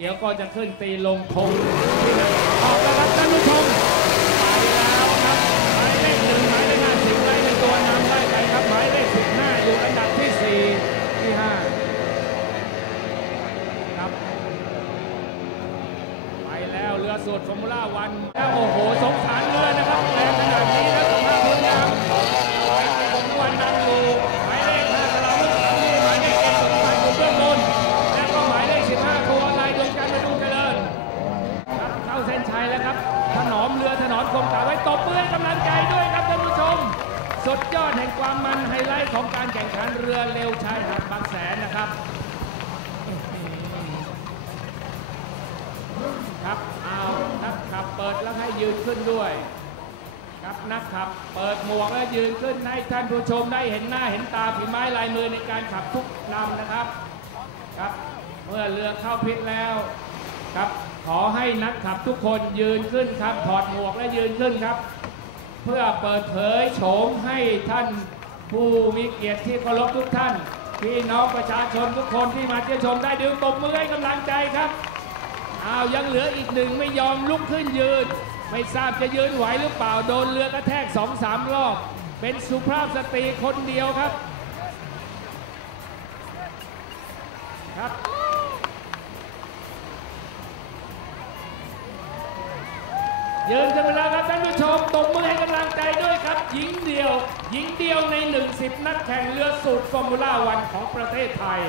เดี๋ยวก็จะขึ้นตีลงคงออกแล้วครับท่านผู้ชมไปแล้วครับหมายเลขหนึ่งหมายเลขห้าสิบไล่เป็นตัวนำได้ไปครับหมายเลขสิบห้าอยู่อันดับที่สี่ที่ห้าครับไปแล้วเรือสูตรฟอร์มูล่าวันแล้วโอ้โห นชัยแล้วครับ ถนอมเรือถนอมคมกาไว้ตบมือให้กำลังใจด้วยครับท่านผู้ชม สุดยอดแห่งความมันไฮไลท์ของการแข่งขันเรือเร็วชายหาดบางแสนนะครับ ครับเอานักขับเปิดแล้วให้ยืนขึ้นด้วยครับนักขับ เปิดหมวกแล้วยืนขึ้นให้ท่านผู้ชมได้เห็นหน้าเห็นตาฝีไม้ลายมือในการขับทุกลำนะครับครับ เมื่อเรือเข้าพิษแล้วครับ อให้นักขับทุกคนยืนขึ้นครับ ถอดหมวกและยืนขึ้นครับ เพื่อเปิดเผยโฉมให้ท่านผู้มีเกียรติที่เคารพทุกท่าน พี่น้องประชาชนทุกคนที่มาเที่ยวชมได้ดูตบมือให้กำลังใจครับอ้าวยังเหลืออีกหนึ่งไม่ยอมลุกขึ้นยืน ไม่ทราบจะยืนไหวหรือเปล่าโดนเรือกระแทกสองสามรอบเป็นสุภาพสตรีคนเดียวครับครับ ยืนจนเวลาครับท่านผู้ชมตบมือให้กำลังใจด้วยครับ หญิงเดียว หญิงเดียวใน 1 0 นักแข่งเรือสูตรฟอร์มูล่าวันของประเทศไทย